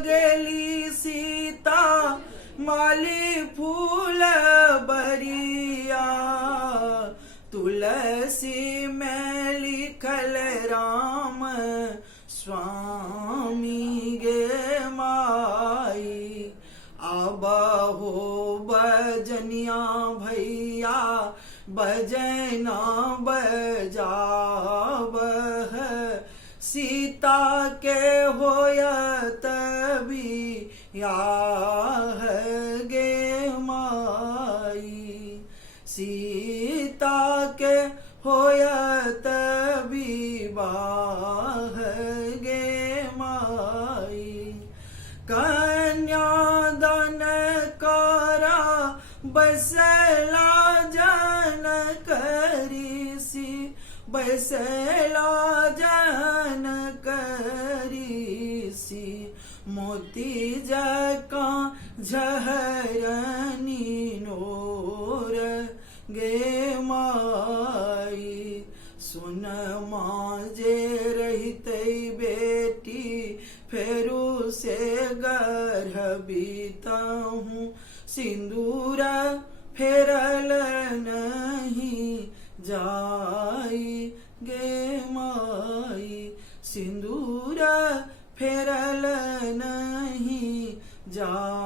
गेली सीता माली फूल बरिया, तुलसी में लिखल राम स्वामी गे माई। अब हो बजनिया भैया बजना बजाव, सीता के होयत भी याह गे माई। सीता के होयत विवाह गे माई। कन्यादान करा बसला जन करिसी, बसला जन करिसी। मोती जका झहरनी नोर गे माई। सुन माजे रहते बेटी फेरू से गर्भित हूँ, सिंदूर फेरल नहीं जाई गे माई। सिंदूर फेरल नहीं जा